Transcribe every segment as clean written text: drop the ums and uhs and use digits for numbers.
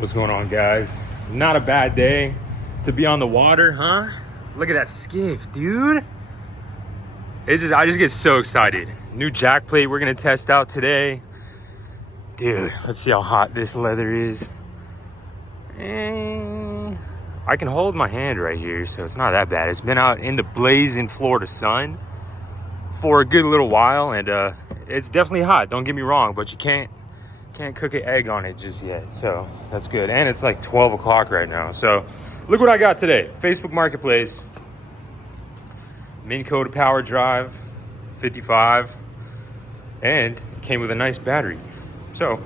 What's going on, guys? Not a bad day to be on the water, huh? Look at that skiff, dude. I just get so excited. New jack plate we're gonna test out today. Dude, let's see how hot this leather is. And I can hold my hand right here, so it's not that bad. It's been out in the blazing Florida sun for a good little while, and it's definitely hot, don't get me wrong, but you can't cook an egg on it just yet, so that's good. And it's like 12 o'clock right now, so look what I got today. Facebook Marketplace, Minn Kota power drive 55, and it came with a nice battery. So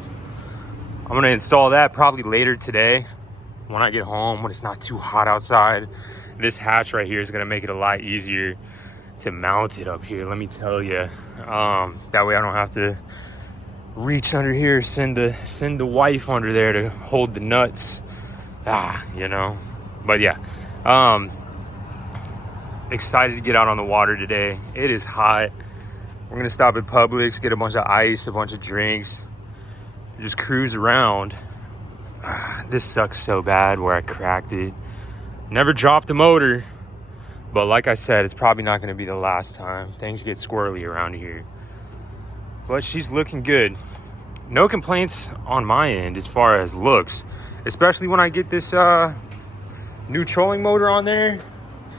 I'm gonna install that probably later today when I get home, when it's not too hot outside. This hatch right here is gonna make it a lot easier to mount it up here, let me tell you. That way I don't have to reach under here, send the wife under there to hold the nuts, you know. But yeah, excited to get out on the water today. It is hot. We're gonna stop at Publix, get a bunch of ice, a bunch of drinks, just cruise around. This sucks so bad where I cracked it. Never dropped the motor, but like I said, it's probably not gonna be the last time. Things get squirrely around here. But she's looking good. No complaints on my end as far as looks, especially when I get this new trolling motor on there.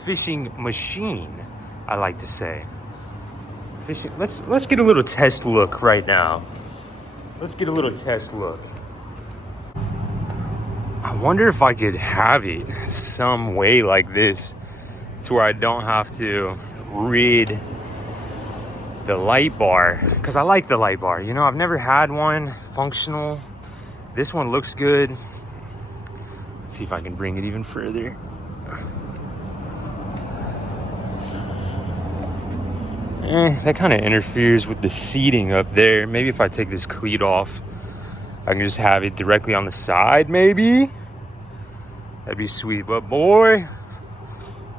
Fishing machine, I like to say. Fishing. Let's get a little test look right now. Let's get a little test look. I wonder if I could have it some way like this to where I don't have to rid the light bar, because I like the light bar. You know, I've never had one functional. This one looks good. Let's see if I can bring it even further. That kind of interferes with the seating up there. Maybe if I take this cleat off, I can just have it directly on the side, maybe. That'd be sweet. But boy,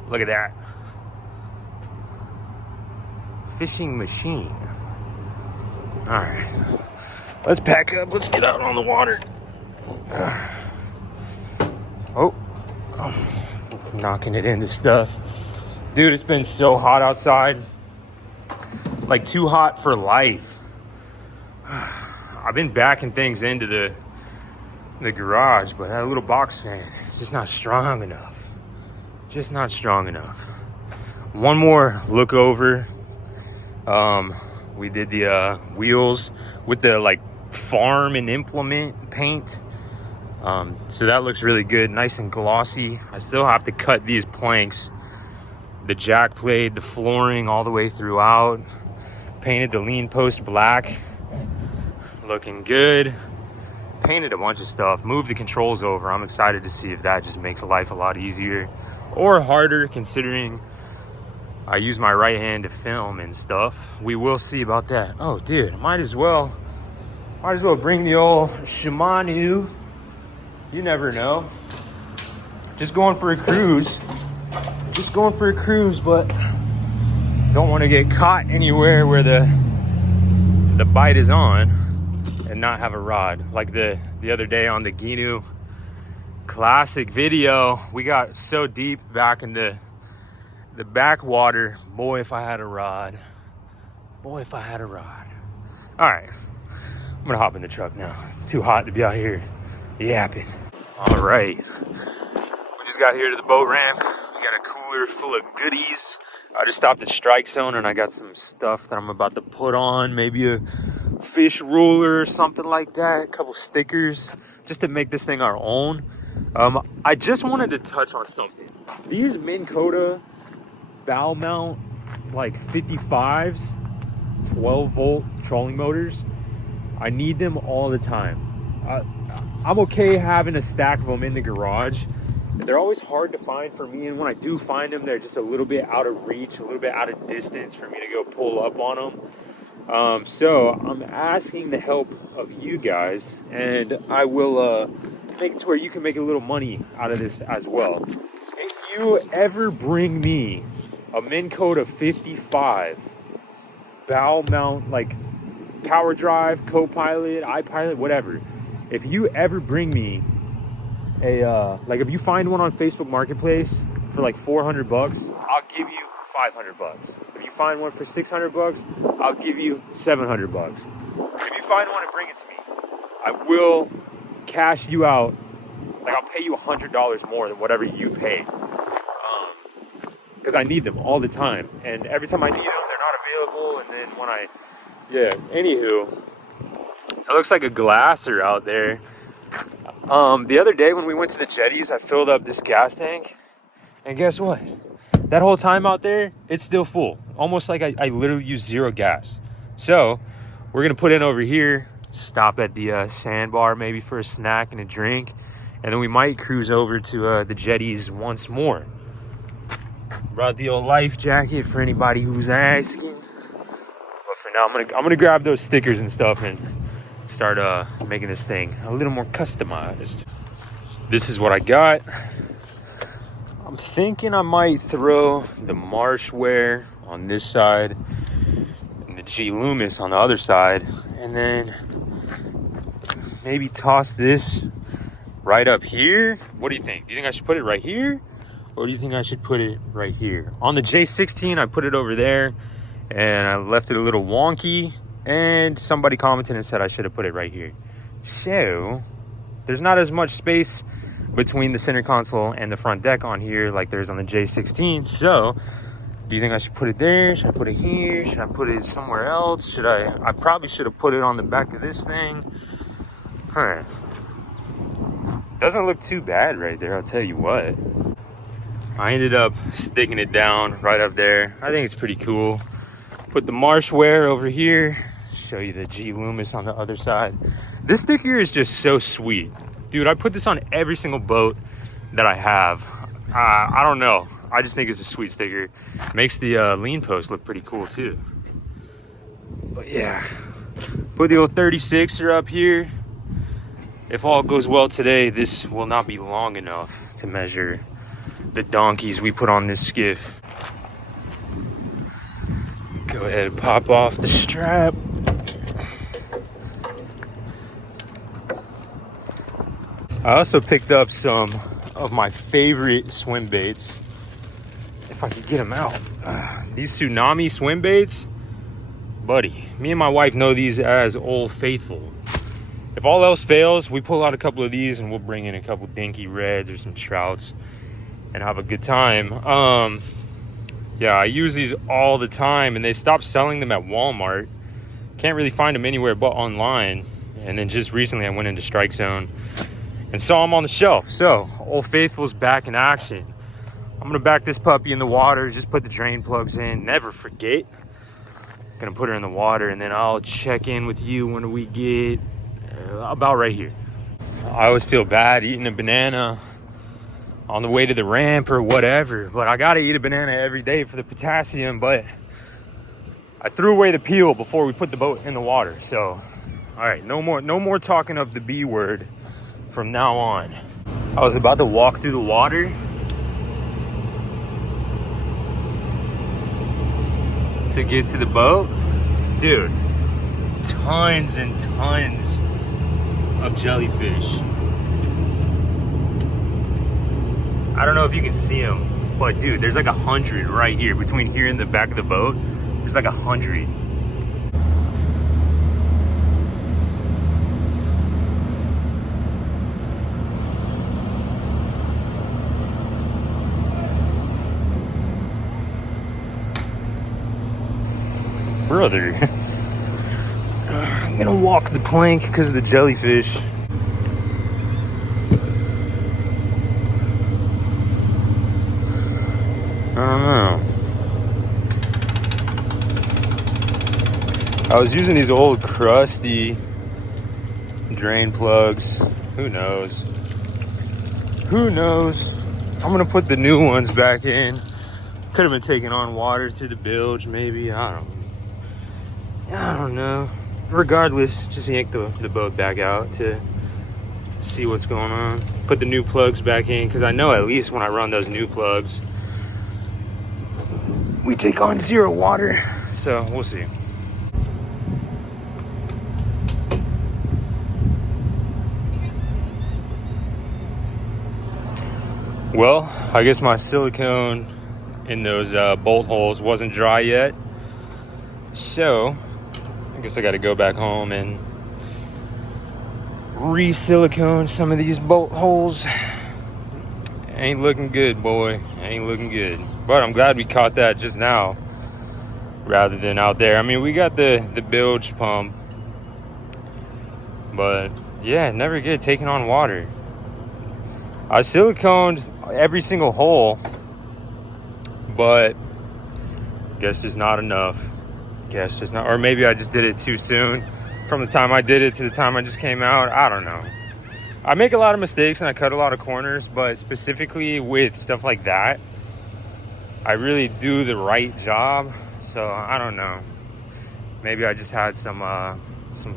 look at that. Fishing machine. All right, let's pack up. Let's get out on the water. Oh, knocking it into stuff. Dude, it's been so hot outside. Like too hot for life. I've been backing things into the garage, but that little box fan is just not strong enough. Just not strong enough. One more look over. We did the wheels with the like farm and implement paint. So that looks really good, nice and glossy. I still have to cut these planks, the jack plate, the flooring all the way throughout. Painted the lean post black, looking good. Painted a bunch of stuff, moved the controls over. I'm excited to see if that just makes life a lot easier or harder, considering I use my right hand to film and stuff. We will see about that. Oh, dude, might as well bring the old Shimano. You never know. Just going for a cruise. But don't want to get caught anywhere where the bite is on and not have a rod. Like the other day on the Ginu classic video, we got so deep back in the backwater. Boy, if I had a rod. All right, I'm gonna hop in the truck now. It's too hot to be out here yapping. All right, we just got here to the boat ramp. We got a cooler full of goodies. I just stopped at Strike Zone and I got some stuff that I'm about to put on. Maybe a fish ruler or something like that. A couple stickers just to make this thing our own. I just wanted to touch on something. These Minn Kota bow mount like 55s, 12 volt trolling motors. I need them all the time. I'm okay having a stack of them in the garage. They're always hard to find for me, and when I do find them, they're just a little bit out of reach, a little bit out of distance for me to go pull up on them. So I'm asking the help of you guys, and I will make it to where you can make a little money out of this as well. If you ever bring me a Minn Kota 55 bow mount, like power drive, co-pilot, iPilot, whatever, if you ever bring me like if you find one on Facebook Marketplace for like 400 bucks, I'll give you 500 bucks. If you find one for 600 bucks, I'll give you 700 bucks. If you find one and bring it to me, I will cash you out. Like I'll pay you $100 more than whatever you paid. Because I need them all the time. And every time I need them, they're not available. And then when anywho, it looks like a glasser out there. The other day when we went to the jetties, I filled up this gas tank. And guess what? That whole time out there, it's still full. Almost like I literally used zero gas. So we're going to put in over here, stop at the sandbar maybe for a snack and a drink. And then we might cruise over to the jetties once more. Brought the old life jacket for anybody who's asking. But for now, I'm gonna grab those stickers and stuff and start making this thing a little more customized. This is what I got. I'm thinking I might throw the Marshwear on this side and the G Loomis on the other side, and then maybe toss this right up here. What do you think? Do you think I should put it right here? Or do you think I should put it right here? On the J16, I put it over there and I left it a little wonky, and somebody commented and said I should have put it right here. So there's not as much space between the center console and the front deck on here like there's on the J16. So do you think I should put it there? Should I put it here? Should I put it somewhere else? I probably should have put it on the back of this thing. Huh. Doesn't look too bad right there, I'll tell you what. I ended up sticking it down right up there. I think it's pretty cool. Put the Marshwear over here. Show you the G Loomis on the other side. This sticker is just so sweet. Dude, I put this on every single boat that I have. I don't know. I just think it's a sweet sticker. Makes the lean post look pretty cool too. But yeah. Put the old 36er up here. If all goes well today, this will not be long enough to measure the donkeys we put on this skiff. Go ahead and pop off the strap. I also picked up some of my favorite swim baits, if I could get them out. These Tsunami swim baits, buddy, me and my wife know these as Old Faithful. If all else fails, we pull out a couple of these and we'll bring in a couple dinky reds or some trouts and have a good time. Yeah, I use these all the time, and they stopped selling them at Walmart. Can't really find them anywhere but online. And then just recently I went into Strike Zone and saw them on the shelf. So Old Faithful's back in action. I'm gonna back this puppy in the water, just put the drain plugs in, never forget. Gonna put her in the water, and then I'll check in with you when we get about right here. I always feel bad eating a banana on the way to the ramp or whatever, but I gotta eat a banana every day for the potassium. But I threw away the peel before we put the boat in the water. So all right, no more talking of the B word from now on. I was about to walk through the water to get to the boat. Dude, tons and tons of jellyfish. I don't know if you can see them, but dude, there's like 100 right here. Between here and the back of the boat, there's like 100. Brother, I'm gonna walk the plank because of the jellyfish. I don't know. I was using these old crusty drain plugs. Who knows? Who knows? I'm gonna put the new ones back in. Could have been taking on water through the bilge, maybe. I don't know. Regardless, just yank the boat back out to see what's going on. Put the new plugs back in, because I know at least when I run those new plugs, we take on 0 water. So we'll see. Well, I guess my silicone in those bolt holes wasn't dry yet, so I guess I got to go back home and re-silicone some of these bolt holes. Ain't looking good, boy. Ain't looking good. But I'm glad we caught that just now rather than out there. I mean, we got the bilge pump, but yeah, never get taking on water. I siliconed every single hole, but guess it's not enough. Guess just not, or maybe I just did it too soon. From the time I did it to the time I just came out, I don't know. I make a lot of mistakes and I cut a lot of corners, but specifically with stuff like that, I really do the right job. So I don't know. Maybe I just had some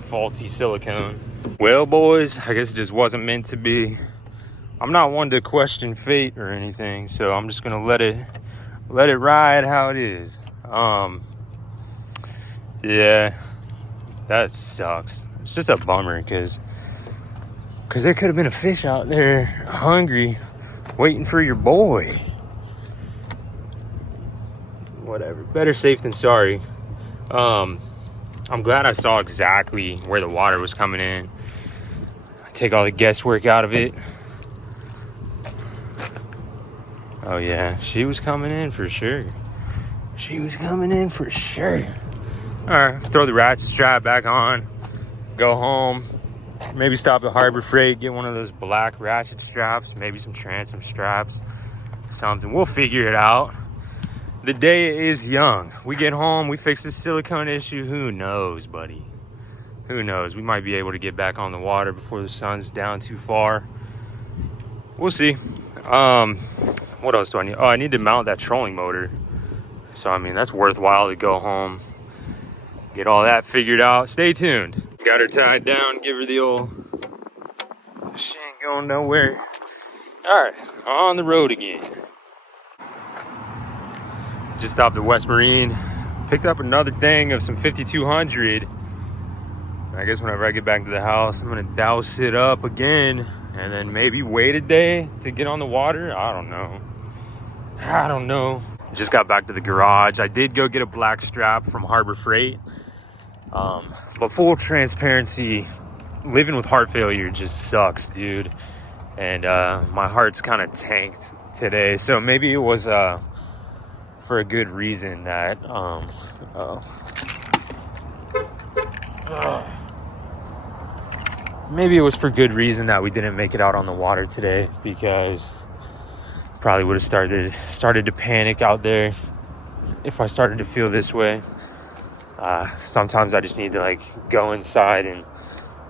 faulty silicone. Well, boys, I guess it just wasn't meant to be. I'm not one to question fate or anything, so I'm just gonna let it ride how it is. Yeah, that sucks. It's just a bummer because there could have been a fish out there hungry waiting for your boy. Whatever, better safe than sorry. I'm glad I saw exactly where the water was coming in. Take all the guesswork out of it. Oh yeah, she was coming in for sure. She was coming in for sure. All right, throw the ratchet strap back on, go home, maybe stop at Harbor Freight, get one of those black ratchet straps, maybe some transom straps, something. We'll figure it out. The day is young. We get home, we fix the silicone issue. Who knows, buddy? Who knows? We might be able to get back on the water before the sun's down too far. We'll see. What else do I need? Oh, I need to mount that trolling motor. So, I mean, that's worthwhile to go home, get all that figured out. Stay tuned. Got her tied down, give her the old, she ain't going nowhere. All right, on the road again. Just stopped at West Marine, picked up another thing of some 5200. I guess whenever I get back to the house, I'm gonna douse it up again and then maybe wait a day to get on the water. I don't know. Just got back to the garage. I did go get a black strap from Harbor Freight. But full transparency, living with heart failure just sucks, dude. And my heart's kind of tanked today. So maybe it was for a good reason that maybe it was for good reason that we didn't make it out on the water today, because probably would have started to panic out there if I started to feel this way. Sometimes I just need to like go inside and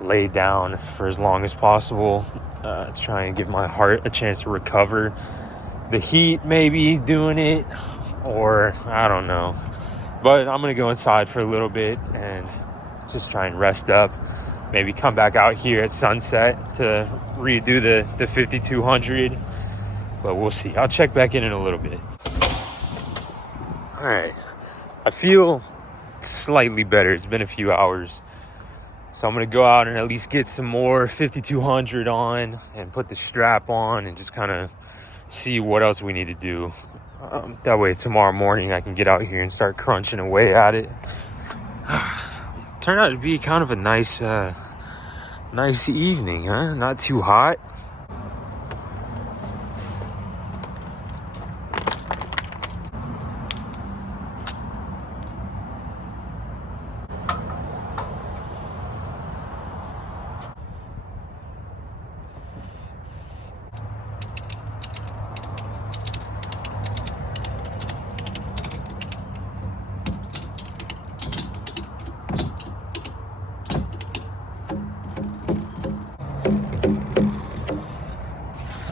lay down for as long as possible, try and give my heart a chance to recover. The heat maybe doing it, or I don't know. But I'm gonna go inside for a little bit and just try and rest up. Maybe come back out here at sunset to redo the 5200. But we'll see. I'll check back in a little bit. All right. I feel slightly better. It's been a few hours. So I'm going to go out and at least get some more 5200 on and put the strap on and just kind of see what else we need to do. That way tomorrow morning I can get out here and start crunching away at it. Turned out to be kind of a nice evening, huh? Not too hot.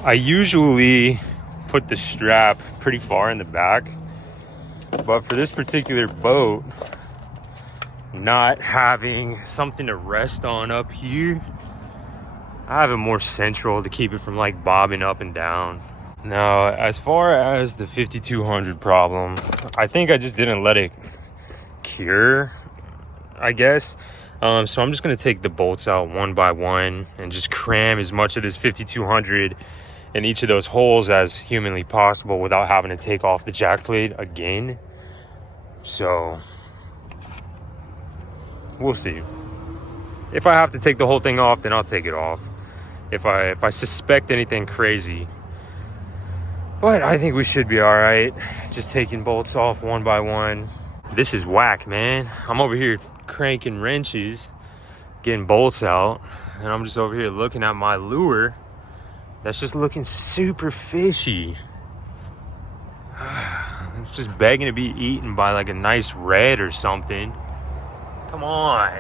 I usually put the strap pretty far in the back, but for this particular boat, not having something to rest on up here, I have it more central to keep it from like bobbing up and down. Now, as far as the 5200 problem, I think I just didn't let it cure, I guess. So I'm just gonna take the bolts out one by one and just cram as much of this 5200 in each of those holes as humanly possible without having to take off the jack plate again. So we'll see. If I have to take the whole thing off, then I'll take it off. If I suspect anything crazy. But I think we should be all right. Just taking bolts off one by one. This is whack, man. I'm over here cranking wrenches, getting bolts out, and I'm just over here looking at my lure that's just looking super fishy. It's just begging to be eaten by like a nice red or something. Come on.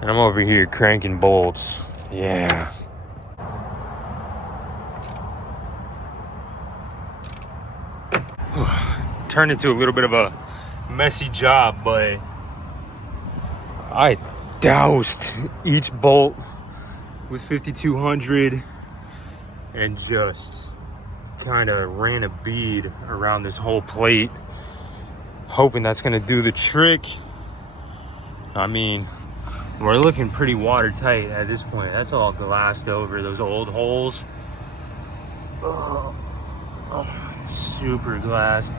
And I'm over here cranking bolts. Yeah. Turned into a little bit of a messy job, but I doused each bolt with 5200 and just kind of ran a bead around this whole plate, hoping that's gonna do the trick. I mean, we're looking pretty watertight at this point. That's all glassed over, those old holes. Oh, super glassed.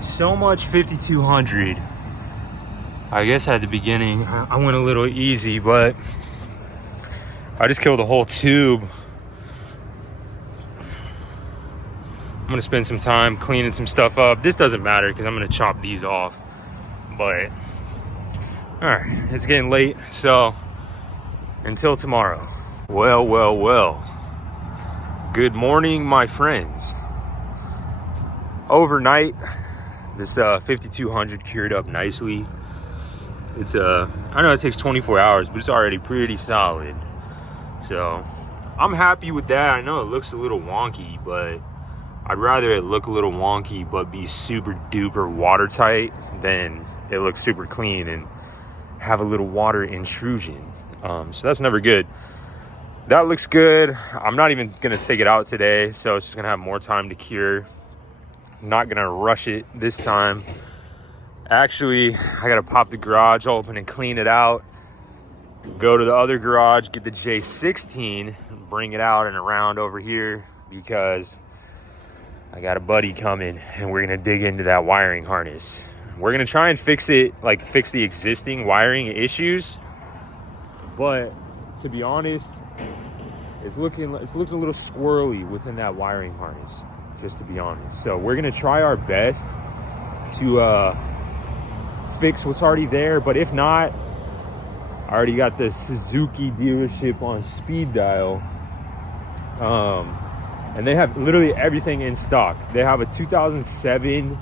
So much 5200. I guess at the beginning I went a little easy, but I just killed a whole tube. I'm gonna spend some time cleaning some stuff up. This doesn't matter because I'm gonna chop these off. But all right, it's getting late, so until tomorrow. Well. Good morning, my friends. Overnight, this 5200 cured up nicely. It's I know it takes 24 hours, but it's already pretty solid. So I'm happy with that. I know it looks a little wonky, but I'd rather it look a little wonky but be super duper watertight than it looks super clean and have a little water intrusion. So that's never good. That looks good. I'm not even gonna take it out today, so it's just gonna have more time to cure. I'm not gonna rush it this time. Actually, I gotta pop the garage open and clean it out. Go to the other garage, get the J16, bring it out and around over here because I got a buddy coming and we're gonna dig into that wiring harness. We're gonna try and fix it, like fix the existing wiring issues. But to be honest, it's looking a little squirrely within that wiring harness, just to be honest. So we're gonna try our best to fix what's already there, but if not, I already got the Suzuki dealership on speed dial, and they have literally everything in stock. They have a 2007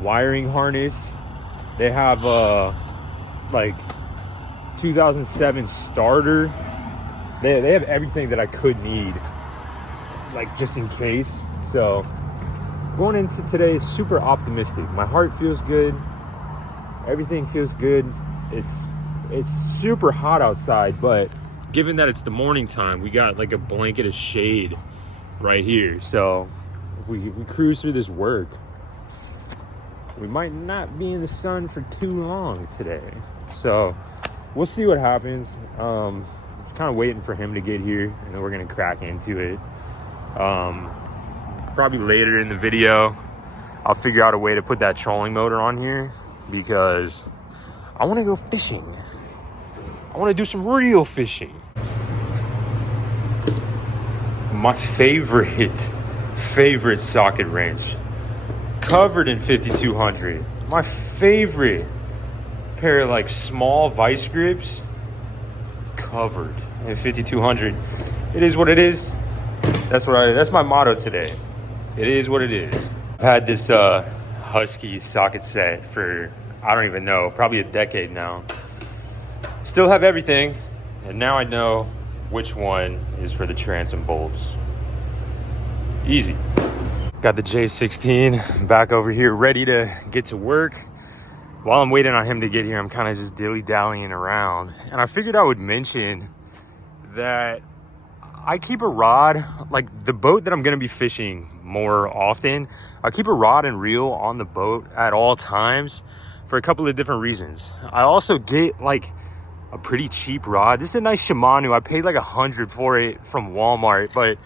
wiring harness. They have like 2007 starter. They have everything that I could need, like just in case. So going into today super optimistic. My heart feels good. Everything feels good. It's super hot outside, but given that it's the morning time, we got like a blanket of shade right here. So if we cruise through this work, we might not be in the sun for too long today. So we'll see what happens. Kind of waiting for him to get here, and then we're gonna crack into it. Probably later in the video, I'll figure out a way to put that trolling motor on here because I want to go fishing. I want to do some real fishing. My favorite socket wrench, covered in 5200. My favorite pair of like small vice grips, covered in 5200. It is what it is. That's my motto today. It is what it is. I've had this Husky socket set for, I don't even know, probably a decade now. Still have everything, and now I know which one is for the transom bolts. Easy. Got the J16 back over here ready to get to work. While I'm waiting on him to get here, I'm kind of just dilly-dallying around. And I figured I would mention that I keep a rod, like the boat that I'm gonna be fishing more often, I keep a rod and reel on the boat at all times for a couple of different reasons. I also get like a pretty cheap rod. This is a nice Shimano. I paid like $100 for it from Walmart, but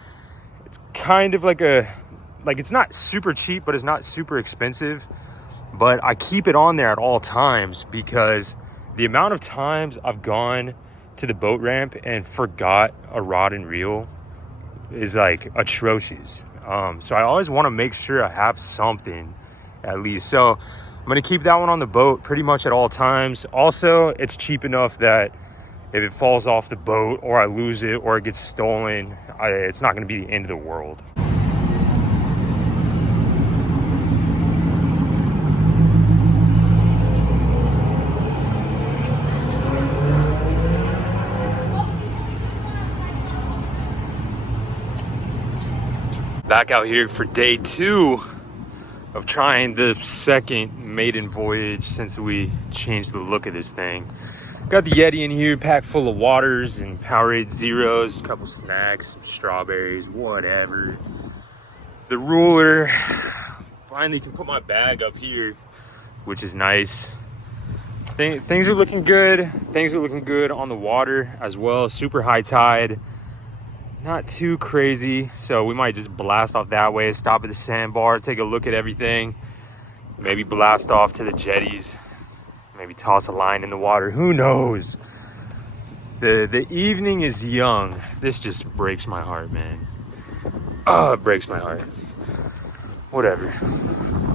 kind of like it's not super cheap, but it's not super expensive. But I keep it on there at all times because the amount of times I've gone to the boat ramp and forgot a rod and reel is like atrocious. So I always want to make sure I have something at least. So I'm going to keep that one on the boat pretty much at all times. Also, it's cheap enough that if it falls off the boat or I lose it or it gets stolen, it's not going to be the end of the world. Back out here for day 2 of trying the second maiden voyage since we changed the look of this thing. Got the Yeti in here, packed full of waters and Powerade Zeros, a couple snacks, some strawberries, whatever. The ruler. Finally can put my bag up here, which is nice. Things are looking good. Things are looking good on the water as well. Super high tide. Not too crazy, so we might just blast off that way, stop at the sandbar, take a look at everything, maybe blast off to the jetties, maybe toss a line in the water. Who knows? The evening is young. This just breaks my heart, man. Oh, it breaks my heart. Whatever.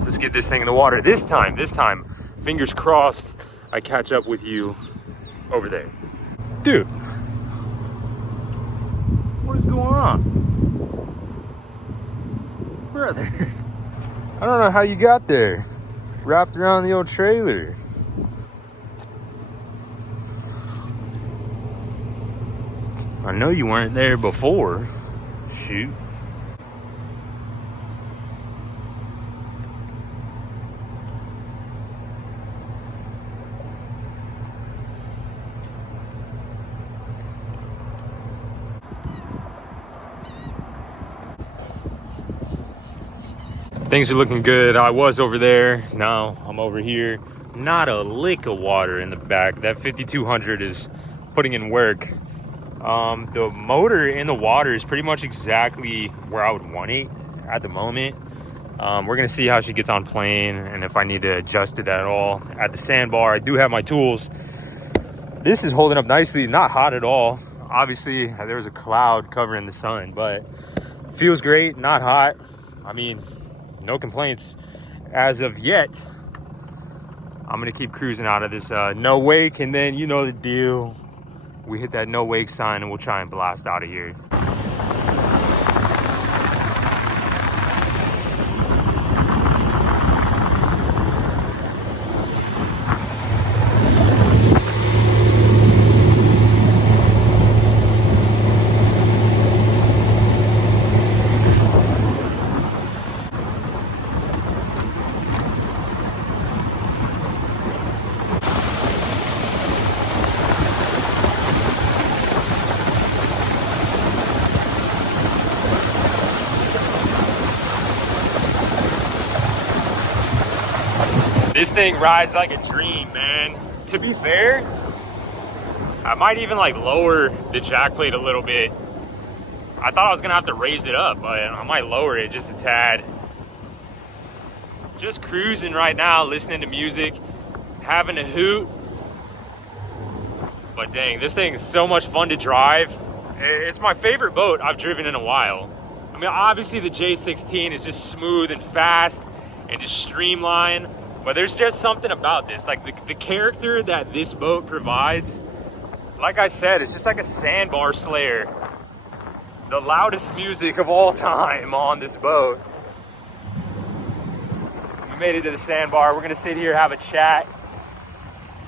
Let's get this thing in the water. This time, fingers crossed, I catch up with you over there. Dude. What's going on? Brother, I don't know how you got there. Wrapped around the old trailer. I know you weren't there before. Shoot. Things are looking good. I was over there. Now I'm over here. Not a lick of water in the back. That 5200 is putting in work. The motor in the water is pretty much exactly where I would want it at the moment. We're gonna see how she gets on plane and if I need to adjust it at all. At the sandbar, I do have my tools. This is holding up nicely, not hot at all. Obviously, there was a cloud covering the sun, but feels great, not hot. I mean, no complaints as of yet. I'm gonna keep cruising out of this no wake, and then you know the deal. We hit that no wake sign and we'll try and blast out of here. This thing rides like a dream, man. To be fair, I might even like lower the jack plate a little bit. I thought I was gonna have to raise it up, but I might lower it just a tad. Just cruising right now, listening to music, having a hoot. But dang, this thing is so much fun to drive. It's my favorite boat I've driven in a while. I mean, obviously the J16 is just smooth and fast and just streamlined. But there's just something about this, like the character that this boat provides. Like I said, it's just like a sandbar slayer. The loudest music of all time on this boat. We made it to the sandbar. We're gonna sit here, have a chat,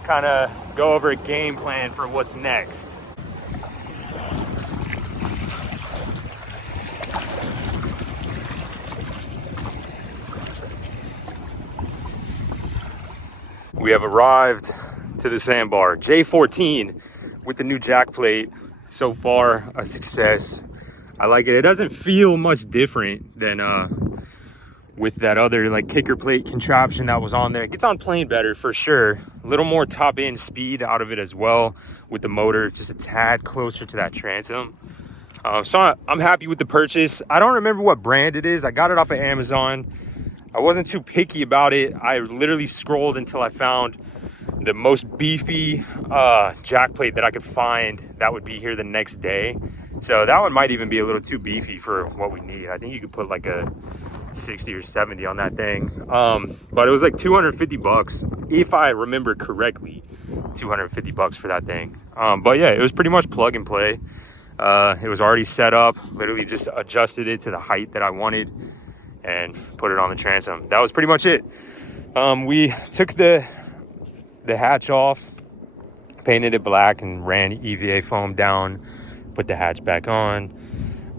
kind of go over a game plan for what's next. We have arrived to the sandbar, J14 with the new jack plate. So far, a success. I like it. It doesn't feel much different than with that other like kicker plate contraption that was on there. It gets on plane better for sure. A little more top end speed out of it as well with the motor, just a tad closer to that transom. So I'm happy with the purchase. I don't remember what brand it is. I got it off of Amazon. I wasn't too picky about it. I literally scrolled until I found the most beefy jack plate that I could find that would be here the next day. So that one might even be a little too beefy for what we need. I think you could put like a 60 or 70 on that thing. But it was like 250 bucks, if I remember correctly, 250 bucks for that thing. But yeah, it was pretty much plug and play. It was already set up, literally just adjusted it to the height that I wanted and put it on the transom. That was pretty much it. We took the hatch off, painted it black, and ran EVA foam down, put the hatch back on.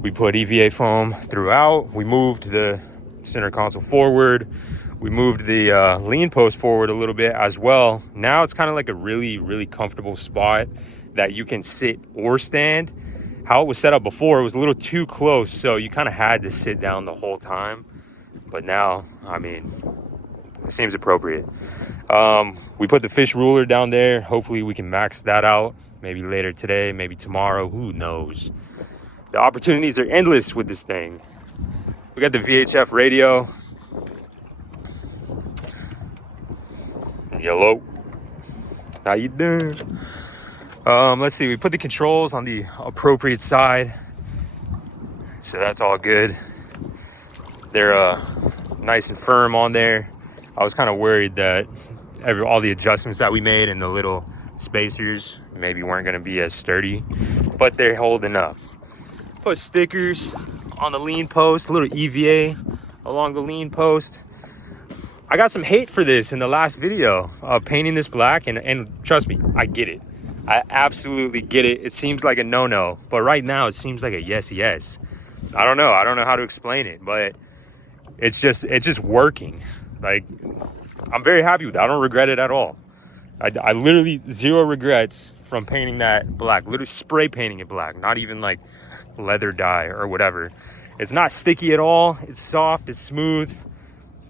We put EVA foam throughout. We moved the center console forward. We moved the lean post forward a little bit as well. Now it's kind of like a really comfortable spot that you can sit or stand. How it was set up before, it was a little too close, so you kind of had to sit down the whole time. But now, I mean, it seems appropriate. We put the fish ruler down there. Hopefully we can max that out maybe later today, maybe tomorrow, who knows. The opportunities are endless with this thing. We got the VHF radio. Hello, how you doing? Let's see, we put the controls on the appropriate side, so that's all good. They're nice and firm on there. I was kind of worried that all the adjustments that we made and the little spacers maybe weren't going to be as sturdy, but they're holding up. Put stickers on the lean post, a little EVA along the lean post. I got some hate for this in the last video of painting this black, and trust me, I get it. I absolutely get it. It seems like a no-no, but right now it seems like a yes. I don't know how to explain it, but it's just working. Like, I'm very happy with it. I don't regret it at all. I literally zero regrets from painting that black, literally spray painting it black, not even like leather dye or whatever. It's not sticky at all. It's soft, it's smooth.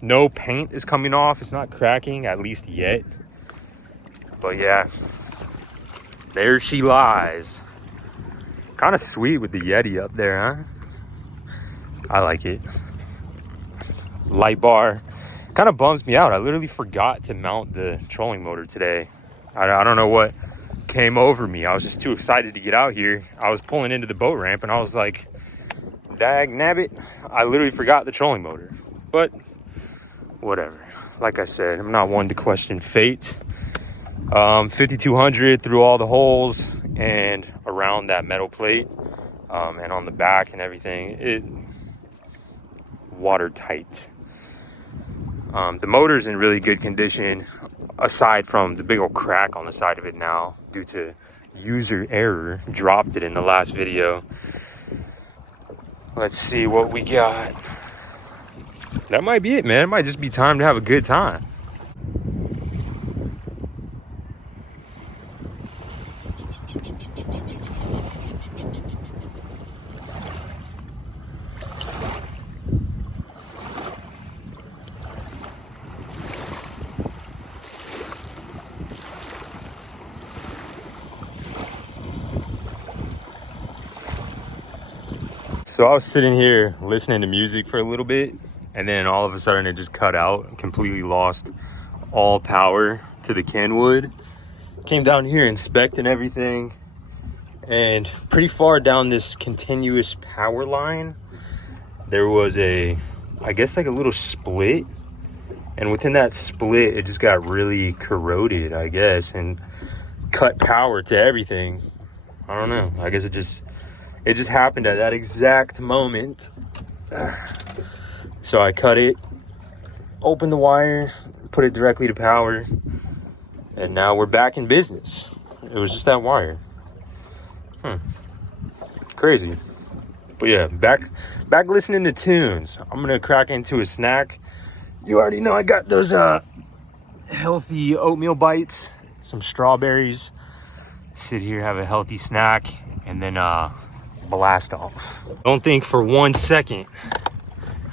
No paint is coming off. It's not cracking, at least yet. But yeah, there she lies. Kind of sweet with the Yeti up there, huh? I like it. Light bar. Kind of bums me out. I literally forgot to mount the trolling motor today. I don't know what came over me. I was just too excited to get out here. I was pulling into the boat ramp and I was like, dag nabbit, I literally forgot the trolling motor. But whatever. Like I said, I'm not one to question fate. 5200 through all the holes and around that metal plate, and on the back and everything, it watertight. The motor's in really good condition, aside from the big old crack on the side of it now due to user error. Dropped it in the last video. Let's see what we got. That might be it, man. It might just be time to have a good time. So I was sitting here listening to music for a little bit, and then all of a sudden it just cut out, completely lost all power to the Kenwood. Came down here inspecting everything, and pretty far down this continuous power line, there was I guess like a little split. And within that split, it just got really corroded, I guess, and cut power to everything. I don't know. I guess it just happened at that exact moment. So I cut it, opened the wire, put it directly to power, and now we're back in business. It was just that wire. Crazy. But yeah, back listening to tunes. I'm gonna crack into a snack. You already know I got those healthy oatmeal bites, some strawberries. Sit here, have a healthy snack, and then blast off. Don't think for 1 second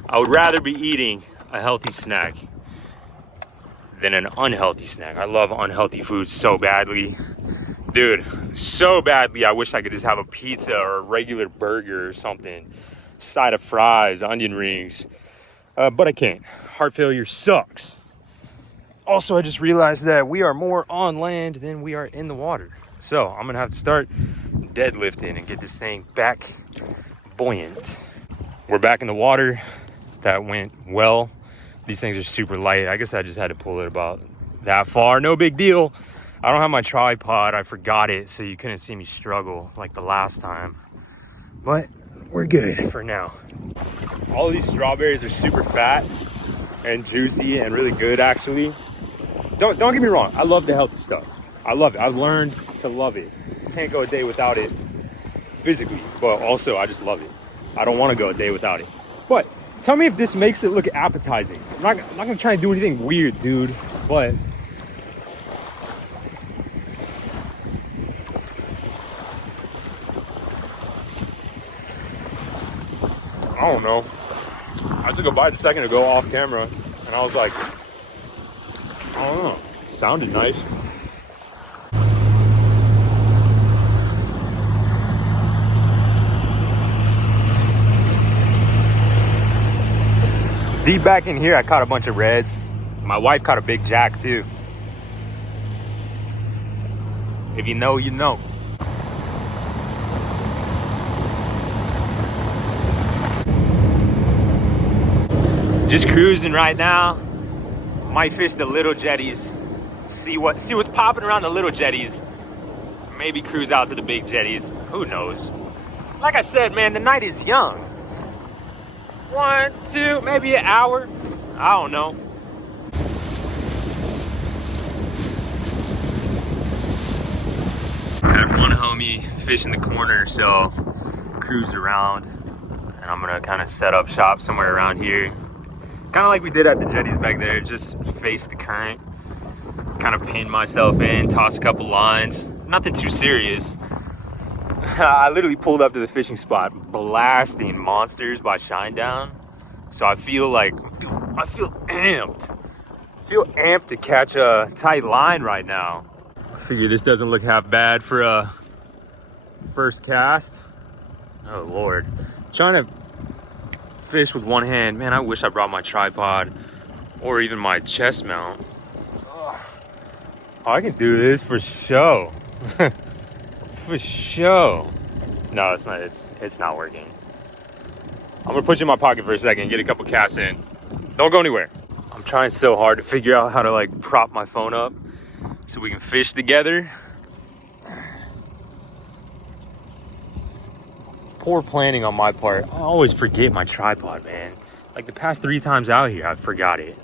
I would rather be eating a healthy snack than an unhealthy snack. I love unhealthy foods so badly. Dude, so badly I wish I could just have a pizza or a regular burger or something. Side of fries, onion rings. But I can't. Heart failure sucks. Also, I just realized that we are more on land than we are in the water. So I'm gonna have to start deadlifting and get this thing back buoyant. We're back in the water. That went well. These things are super light. I guess I just had to pull it about that far. No big deal. I don't have my tripod. I forgot it, so you couldn't see me struggle like the last time. But we're good for now. All of these strawberries are super fat and juicy and really good, actually. Don't get me wrong. I love the healthy stuff. I love it. I've learned to love it. Can't go a day without it physically, but also I just love it. I don't want to go a day without it. But tell me if this makes it look appetizing. I'm not gonna try and do anything weird, dude, but I don't know. I took a bite a second ago off camera and I was like, I don't know. Sounded nice. Deep back in here, I caught a bunch of reds. My wife caught a big jack too. If you know, you know. Just cruising right now. Might fish the little jetties. See what's popping around the little jetties. Maybe cruise out to the big jetties. Who knows? Like I said, man, the night is young. 1, 2, maybe an hour. I don't know. I have one homie fishing the corner, so cruise around. And I'm gonna kind of set up shop somewhere around here. Kind of like we did at the jetties back there, just face the current. Kind of pin myself in, toss a couple lines. Nothing too serious. I literally pulled up to the fishing spot blasting Monsters by Shinedown. So I feel amped. I feel amped to catch a tight line right now. I figure this doesn't look half bad for a first cast. Oh Lord. Trying to fish with one hand. Man, I wish I brought my tripod or even my chest mount. Oh, I can do this for show. For show. No, it's not. It's not working. I'm gonna put you in my pocket for a second, get a couple casts in. Don't go anywhere. I'm trying so hard to figure out how to like prop my phone up so we can fish together. Poor planning on my part. I always forget my tripod, man. Like the past 3 times out here, I forgot it.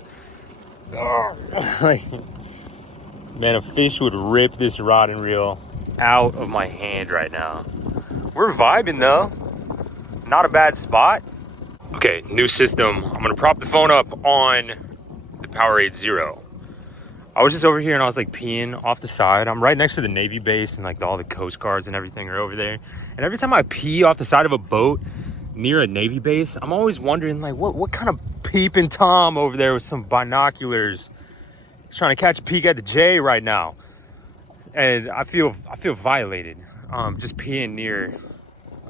Man, a fish would rip this rod and reel out of my hand right now. We're vibing though. Not a bad spot. Okay, new system. I'm gonna prop the phone up on the Powerade Zero. I was just over here and I was like peeing off the side. I'm right next to the Navy base and like all the Coast Guards and everything are over there. And every time I pee off the side of a boat near a Navy base, I'm always wondering like what kind of peeping Tom over there with some binoculars is trying to catch a peek at the J right now. And I feel violated just peeing near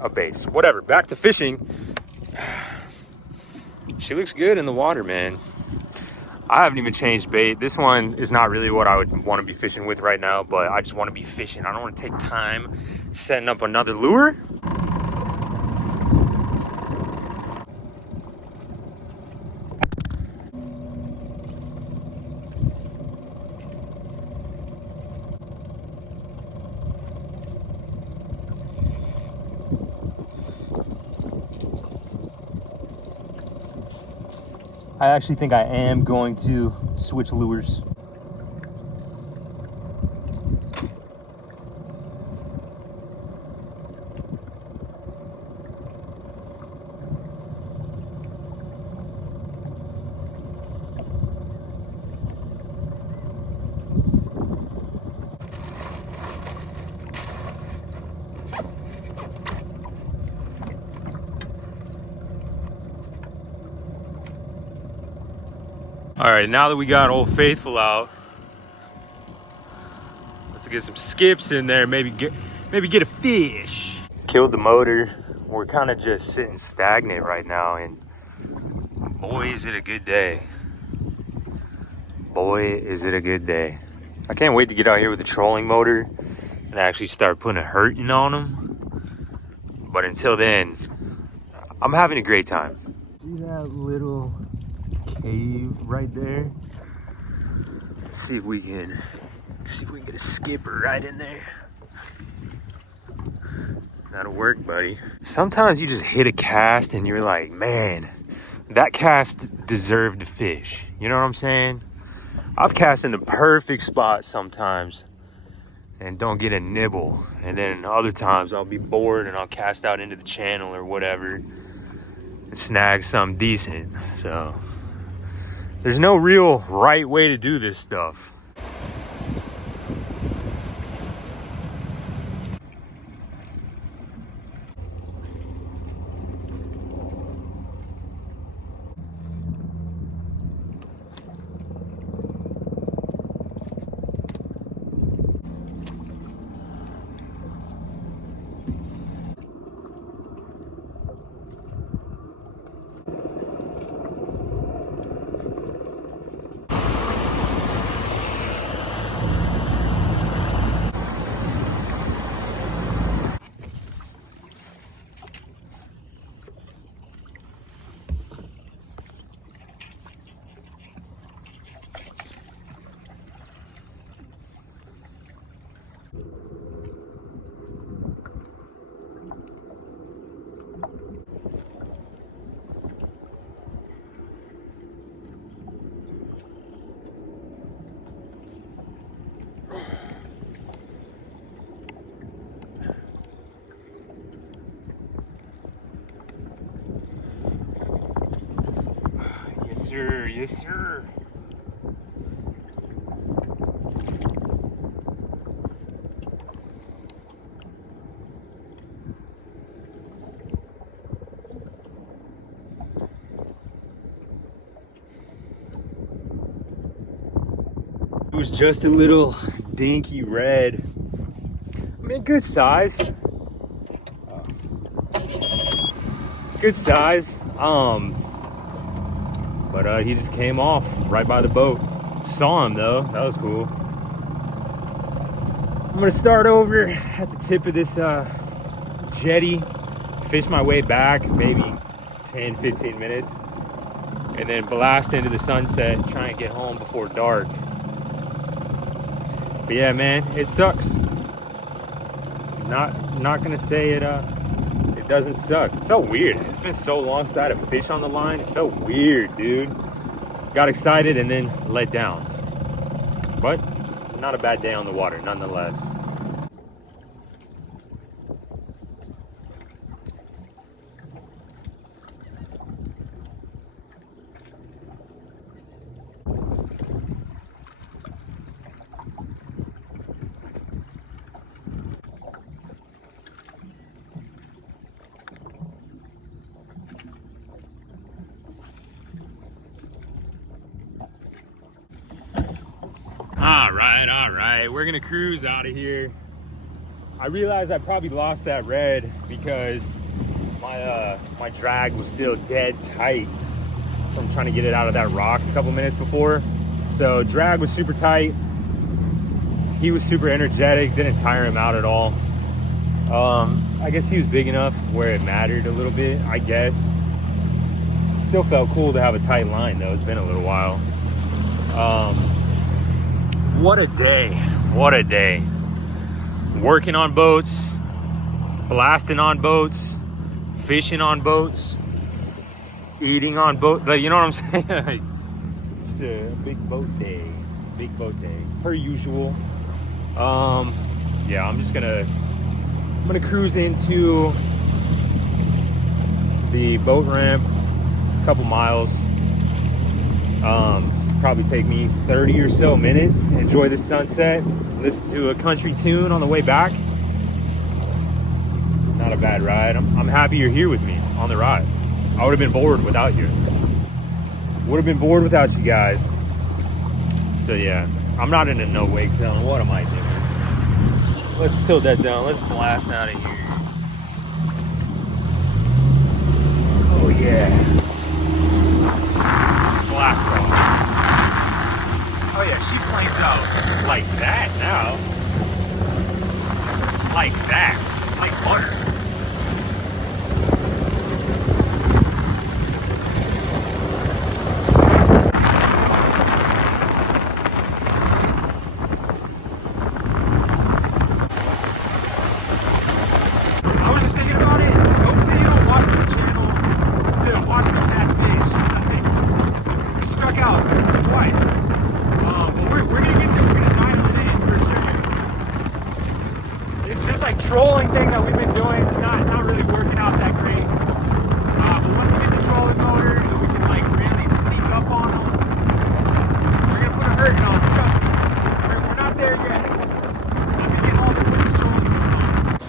a base. Whatever, back to fishing. She looks good in the water, man. I haven't even changed bait. This one is not really what I would want to be fishing with right now, but I just want to be fishing. I don't want to take time setting up another lure. I actually think I am going to switch lures. All right, now that we got Old Faithful out, let's get some skips in there, maybe get a fish. Killed the motor. We're kind of just sitting stagnant right now, and boy, is it a good day. Boy, is it a good day. I can't wait to get out here with the trolling motor and actually start putting a hurting on them. But until then, I'm having a great time. See that little cave right there? Let's see if we can get a skipper right in there. That'll work, buddy. Sometimes you just hit a cast and you're like, man, that cast deserved to fish. You know what I'm saying? I've cast in the perfect spot sometimes and don't get a nibble. And then other times I'll be bored and I'll cast out into the channel or whatever and snag something decent. So there's no real right way to do this stuff. Yes, sir. It was just a little dinky red. I mean, good size. Good size. But he just came off right by the boat. Saw him though, that was cool. I'm gonna start over at the tip of this jetty, fish my way back, maybe 10-15 minutes, and then blast into the sunset, try and get home before dark. But yeah, man, it sucks. Not gonna say it doesn't suck. It felt weird. It's been so long since I had a fish on the line. It felt weird, dude. Got excited and then let down. But not a bad day on the water, nonetheless. All right, we're gonna cruise out of here. I realized I probably lost that red because my drag was still dead tight from trying to get it out of that rock a couple minutes before. So drag was super tight. He was super energetic, didn't tire him out at all. I guess he was big enough where it mattered a little bit, I guess. Still felt cool to have a tight line though. It's been a little while. What a day. What a day. Working on boats, blasting on boats, fishing on boats, eating on boats. You know what I'm saying? Just a big boat day. Big boat day. Per usual. Yeah, I'm gonna cruise into the boat ramp. It's a couple miles. Probably take me 30 or so minutes. Enjoy the sunset, listen to a country tune on the way back. Not a bad ride. I'm happy you're here with me on the ride. I would have been bored without you. Would have been bored without you guys. So yeah, I'm not in a no wake zone. What am I doing? Let's tilt that down. Let's blast out of here. Oh yeah. Blast off. Oh yeah, she flames out like that now. Like that. Like butter. Trolling thing that we've been doing, not really working out that great. But once we get the trolling motor, and we can like really sneak up on them, we're gonna put a hurting on them. Trust me, we're not there yet. I'm gonna get home and put this trolling motor on.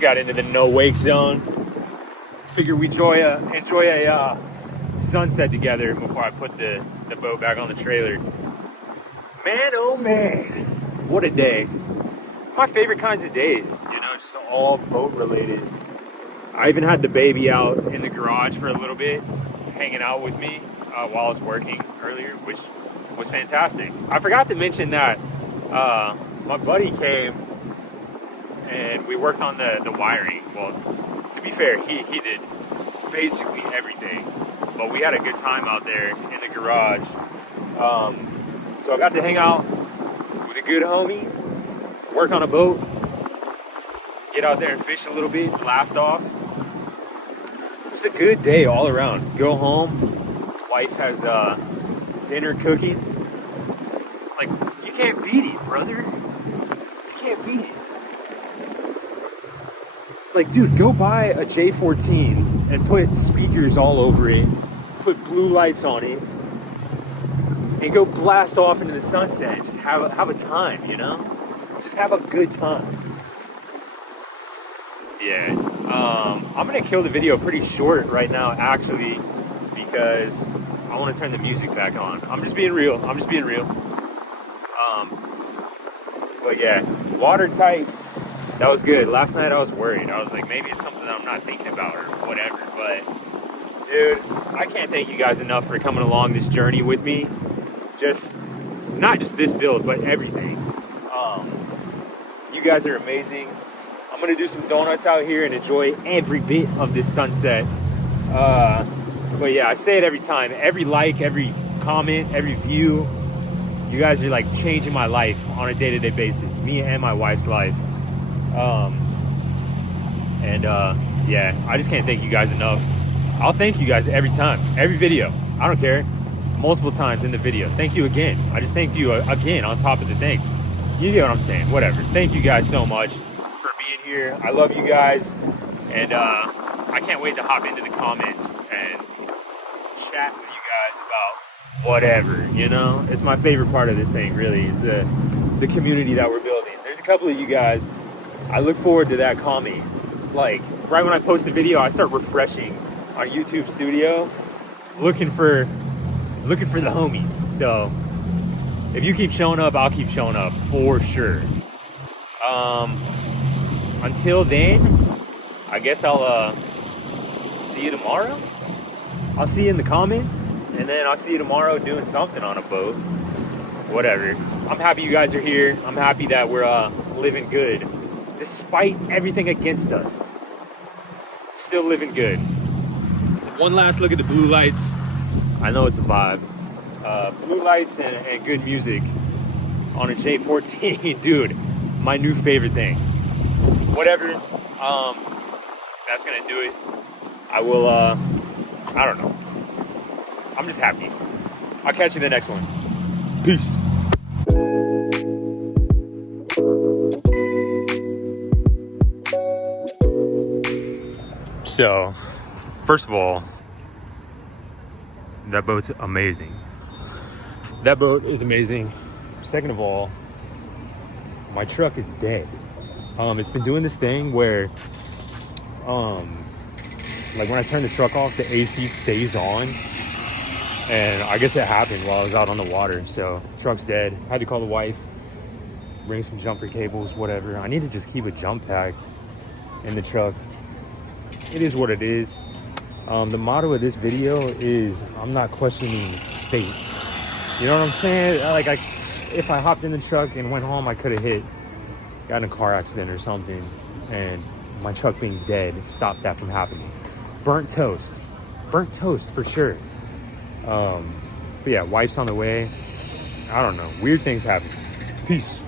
Got into the no wake zone. Figure we enjoy a sunset together before I put the boat back on the trailer. Man, oh man, what a day. My favorite kinds of days, you know, just all boat related. I even had the baby out in the garage for a little bit, hanging out with me while I was working earlier, which was fantastic. I forgot to mention that my buddy came and we worked on the wiring. Well, to be fair, he did basically everything, but we had a good time out there in the garage. So I got to hang out with a good homie, work on a boat, get out there and fish a little bit, blast off. It was a good day all around. Go home, wife has dinner cooking. Like, you can't beat it, brother. You can't beat it. Like, dude, go buy a J14 and put speakers all over it, put blue lights on it, and go blast off into the sunset. Just have a time, you know? Just have a good time. Yeah. I'm gonna kill the video pretty short right now, actually, because I want to turn the music back on. I'm just being real. But yeah, watertight. That was good. Last night I was worried. I was like, maybe it's something that I'm not thinking about or whatever. But, dude, I can't thank you guys enough for coming along this journey with me. Not just this build, but everything. You guys are amazing. I'm going to do some donuts out here and enjoy every bit of this sunset. But yeah, I say it every time. Every like, every comment, every view. You guys are like changing my life on a day-to-day basis. Me and my wife's life. Yeah, I just can't thank you guys enough. I'll thank you guys every time, every video. I don't care. Multiple times in the video. Thank you again. I just thanked you again on top of the thanks. You know what I'm saying? Whatever. Thank you guys so much for being here. I love you guys. And I can't wait to hop into the comments and chat with you guys about whatever, you know? It's my favorite part of this thing, really, is the community that we're building. There's a couple of you guys. I look forward to that comment. Like, right when I post a video, I start refreshing our YouTube studio, looking for the homies. So, if you keep showing up, I'll keep showing up, for sure. Until then, I guess I'll see you tomorrow. I'll see you in the comments, and then I'll see you tomorrow doing something on a boat. Whatever. I'm happy you guys are here. I'm happy that we're living good. Despite everything against us, still living good. One last look at the blue lights. I know it's a vibe. Blue lights and good music on a J14, dude. My new favorite thing. Whatever. That's gonna do it. I will. I don't know. I'm just happy. I'll catch you in the next one. Peace. So, first of all, that boat's amazing. That boat is amazing. Second of all, my truck is dead. It's been doing this thing where, like when I turn the truck off, the AC stays on. And I guess it happened while I was out on the water. So truck's dead. I had to call the wife, bring some jumper cables, whatever. I need to just keep a jump pack in the truck. It is what it is. The motto of this video is I'm not questioning fate. You know what I'm saying? Like, if I hopped in the truck and went home, I could have got in a car accident or something, and my truck being dead stopped that from happening. Burnt toast for sure. But yeah, wife's on the way. I don't know, weird things happen. Peace.